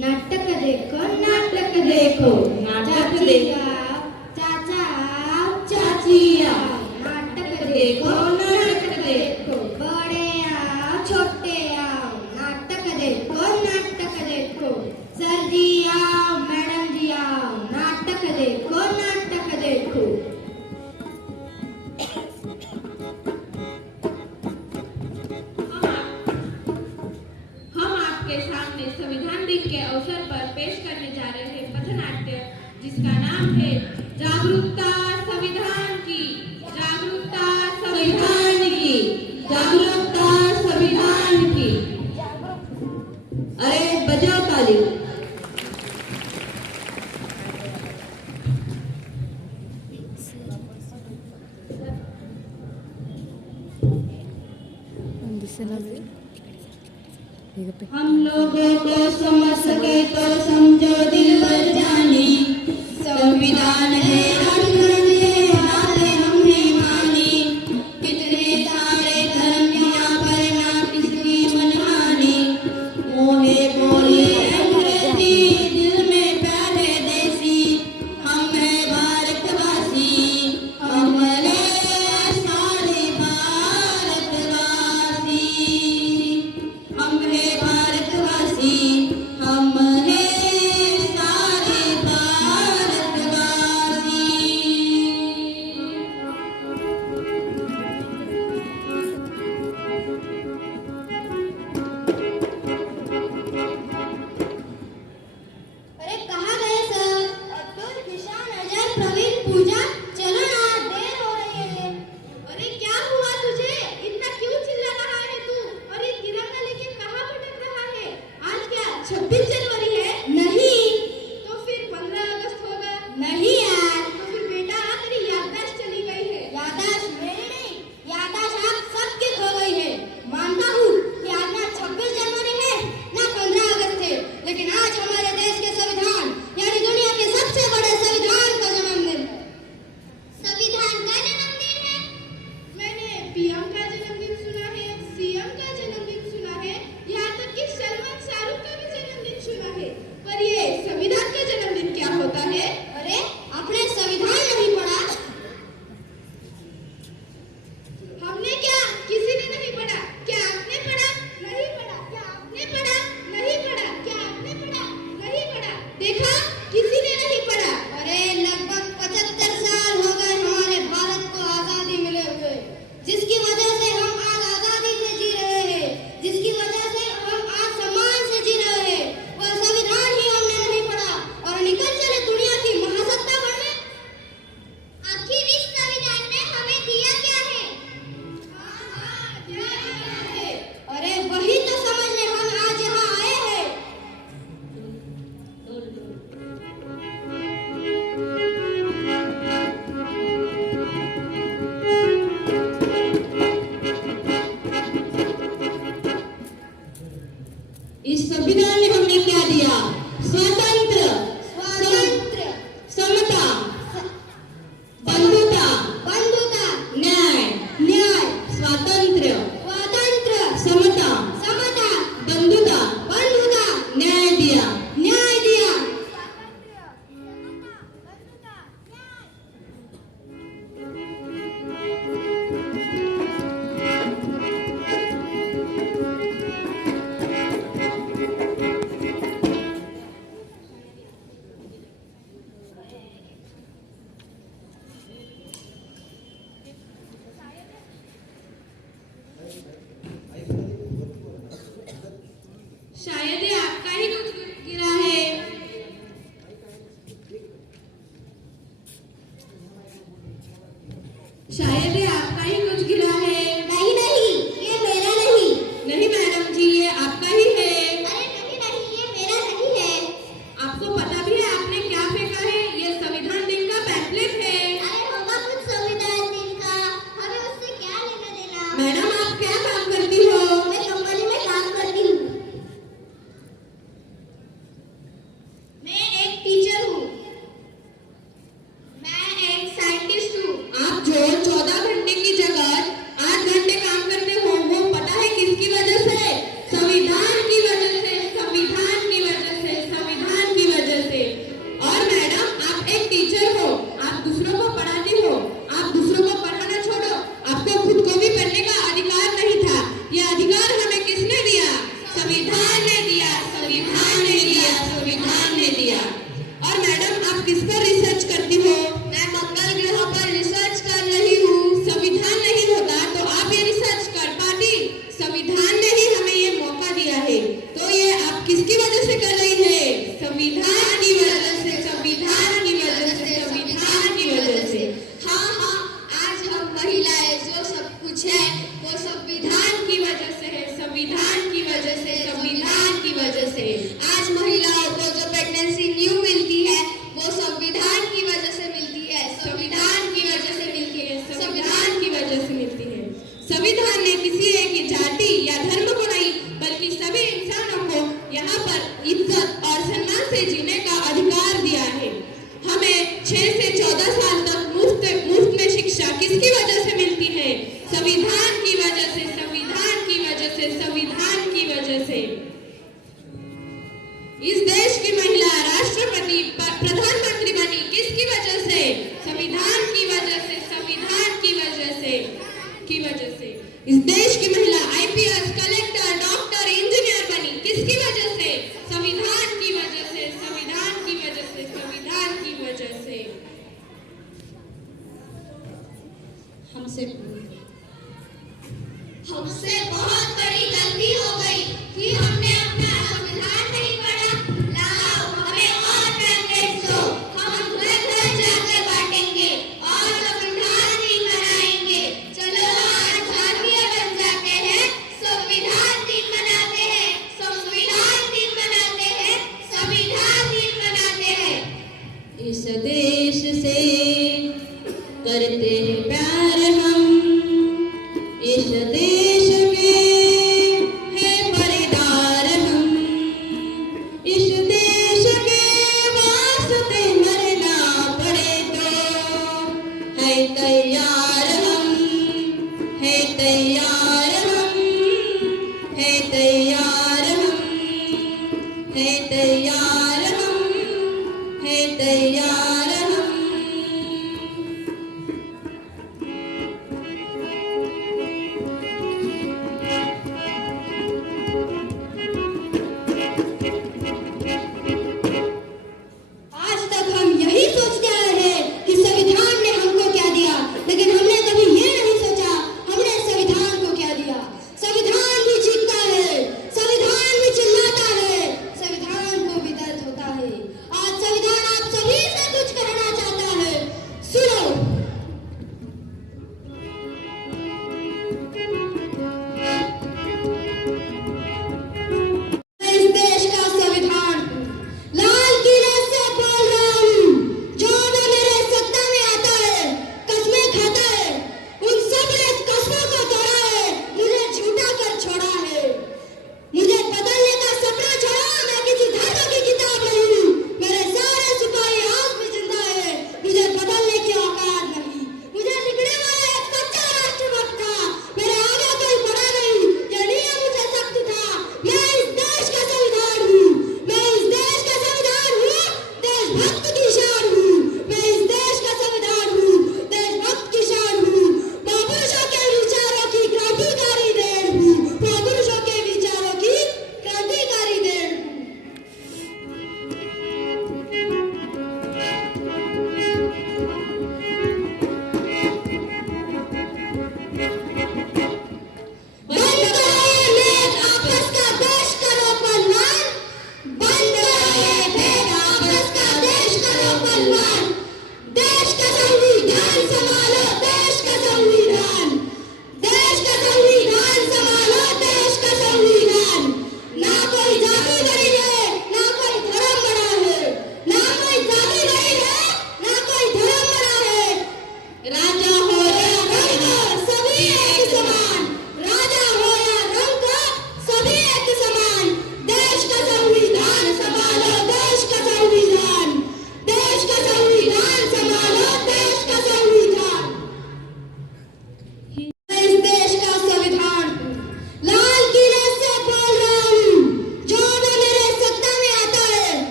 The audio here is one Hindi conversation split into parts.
नाटक देखो नाटक देखो नाटक देखो चाचा चाची आओ नाटक देखो नाटक देखो बड़े आओ छोटे आओ नाटक देखो सर जी आओ मैडम जी आओ नाटक देखो हम आपके सामने संविधान दिन के अवसर पर पेश करने जा रहे हैं पथनाट्य जिसका नाम है जागरूकता संविधान की जागरूकता संविधान की जागरूकता संविधान की। अरे बजाओ ताली। हम लोगों को समझ सके तो समझो दिल भर जाने संविधान है हमने मानी कितने सारे धर्म यहाँ पर ना किसकी मनमानी मोहे बोली अंग्रेजी दिल में प्यारे देसी हम हैं भारतवासी हम हैं सारे भारतवासी हम हैं भारतवासी हम हैं सारे भारतवासी। अरे कहाँ गए सर? अब्दुल, किशान, अजय, प्रवीण, पूजा, चलो ना देर हो रही है। अरे क्या हुआ तुझे? इतना क्यों चिल्ला रहा है तू? और ये तिरंगा लेके कहाँ भटक रहा है? आज क्या 26 जनवरी है? नहीं। तो फिर 15 अगस्त होगा? नहीं यार। तो फिर बेटा तेरी याददाश्त चली गई है। याददाश्त मेरी नहीं, याददाश्त आप सबकी खो गई है। मानता हूँ कि आज ना 26 जनवरी है ना 15 अगस्त है, लेकिन आज हमारे देश के संविधान यानी दुनिया के सबसे बड़े संविधान का जन्मदिन है। संविधान का जन्मदिन है? मैंने पीएम का जन्मदिन सुना है, सीएम का जन्मदिन सुना है, यहाँ तक कि सलमान शाहरुख का भी जन्मदिन सुना है, पर ये संविधान का जन्मदिन क्या होता है? अरे आपने संविधान नहीं पढ़ा? हमने क्या? किसी ने नहीं पढ़ा। क्या आपने पढ़ा? नहीं पढ़ा। क्या आपने पढ़ा? नहीं पढ़ा। क्या आपने पढ़ा? नहीं पढ़ा। देखा, किसी ने नहीं पढ़ा। अरे लगभग 75 साल हो गए हमारे भारत को आजादी मिले हुए, जिसकी वजह से हम आज आजादी से जी रहे हैं, जिसकी वजह से हम आज सम्मान से जी रहे हैं। वह संविधान ही हमने नहीं पढ़ा और निकल चले दुनिया की महासत्ता बनने। आखिर इस संविधान ने हमें दिया क्या है? अरे वही तो समझने हम आज यहाँ आए हैं। इस संविधान ने हमें क्या दिया? स्वतंत्र समता बंधुता न्याय स्वातंत्र्य समता बंधुता न्याय दिया। शायद ये आपका ही कुछ गिरा है। शायद ये आपका ही कुछ गिरा है। नहीं, ये मेरा नहीं। नहीं मैडम जी, ये आपका ही है। अरे नहीं, ये मेरा नहीं है। आपको पता भी है आपने क्या फेंका है? ये संविधान दिन का पैम्फलेट है। अरे होगा कुछ संविधान दिन का, हमें उससे क्या लेना देना। मैडम आप क्या काम करती हो? मैं कंपनी में काम करती हूँ। संविधान ने दिया, संविधान ने दिया, संविधान ने दिया। और मैडम आप किस पर रिसर्च करती हो? मैं मंगल ग्रह पर रिसर्च कर रही हूँ। संविधान नहीं होता तो आप ये रिसर्च कर पाती? संविधान ने ही हमें ये मौका दिया है, तो ये आप किसकी वजह से कर रही है? संविधान की वजह से, संविधान की वजह से, संविधान की वजह से। हाँ हाँ, आज हम महिलाएं जो सब कुछ है वो संविधान की वजह से है, संविधान की वजह से, संविधान की वजह से। आज महिलाओं को जो प्रेगनेंसी न्यू मिलती है वो संविधान की वजह से मिलती है, संविधान की वजह से मिलती है, संविधान की वजह से मिलती है। संविधान ने किसी एक जाति या धर्म को नहीं बल्कि सभी इंसानों को यहाँ पर इज्जत और सम्मान से जीने का अधिकार दिया है। हमें 6 से 14 साल तक मुफ्त में शिक्षा किसकी वजह से मिलती है? संविधान की वजह से, संविधान की वजह से, संविधान की वजह से। इस देश की महिला राष्ट्रपति प्रधानमंत्री बनी किसकी वजह से? संविधान की वजह से, संविधान की वजह से, की वजह से। इस देश की महिला IPS, कलेक्टर, डॉक्टर, इंजीनियर बनी किसकी वजह से? संविधान की वजह से, संविधान की वजह से, संविधान की वजह से। हमसे बहुत बड़ी गलती हो गई कि हमने अपना संविधान नहीं पढ़ा। लाओ हमें और पैम्फलेट्स दो, हम घर घर जाकर बांटेंगे और संविधान दिन मनाएंगे। चलो आज भारतीय बन जाते हैं, संविधान दिन मनाते हैं, संविधान दिन मनाते हैं, संविधान दिन मनाते हैं। इस देश से करते हैं प्यार हम, इस देश के हैं परिदार हम, इस देश के वास्ते मरना पड़े तो है तैयार हम, है तैयार हम, है तैयार हम, है तैयार हम, है तैयार हम। आज तक हम यही सोचते आए हैं कि संविधान ने हमको क्या दिया, लेकिन हमने कभी ये नहीं सोचा हमने संविधान को क्या दिया। संविधान भी चीखता है, संविधान भी चिल्लाता है, संविधान को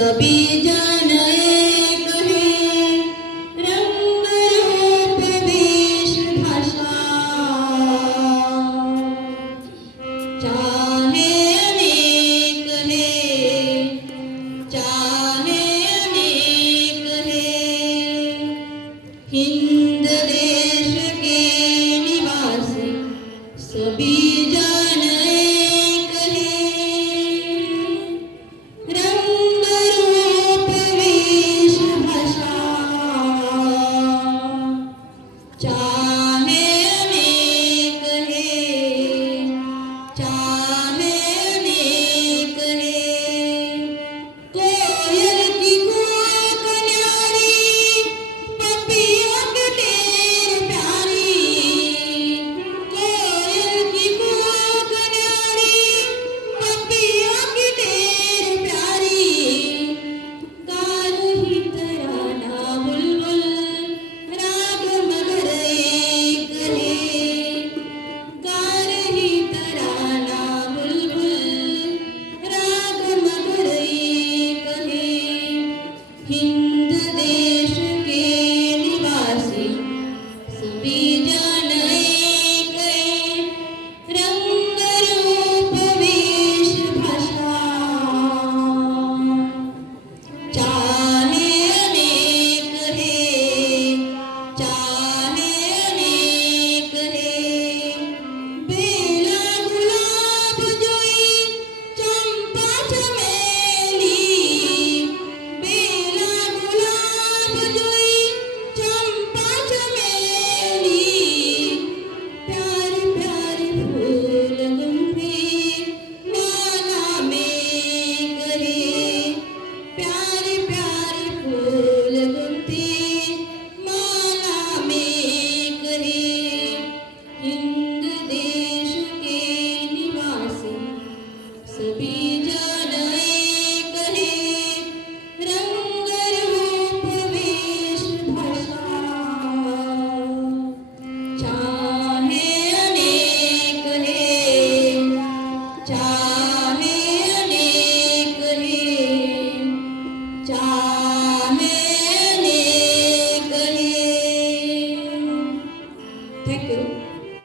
सभी जन एक है, रंग रूप वेश भाषा, चाहे अनेक है, चाहे अनेक है। हिंद देश के निवासी सभी जन एक है, रंग रूप वेश भाषा, चाहे अनेक है, चाहे अनेक है। कोयल की कूक न्यारी, पपियों की टेर प्यारी, कोयल की कूक न्यारी, पपियों की टेर प्यारी। गारही तराना बुलबुल, राग मगर एक है, गारही तराना बुलबुल, राग मगर एक है। हिंद देश के निवासी सभी जन एक है, रंग रूप वेश भाषा, चाहे अनेक है, चाहे अनेक है। बेला गुलाब जोई, चंपा चमेली, बेला गुलाब जोई, चंपा चमेली। प्यारे प्यारे फूल गुंफे माला में गले, प्यारे प्यारे फूल गुंफे माला में गले। हिंद देश के निवासी सभी जन एक है, रंग रूप वेश भाषा, चाहे अनेक है, चाहे अनेक है, चाहे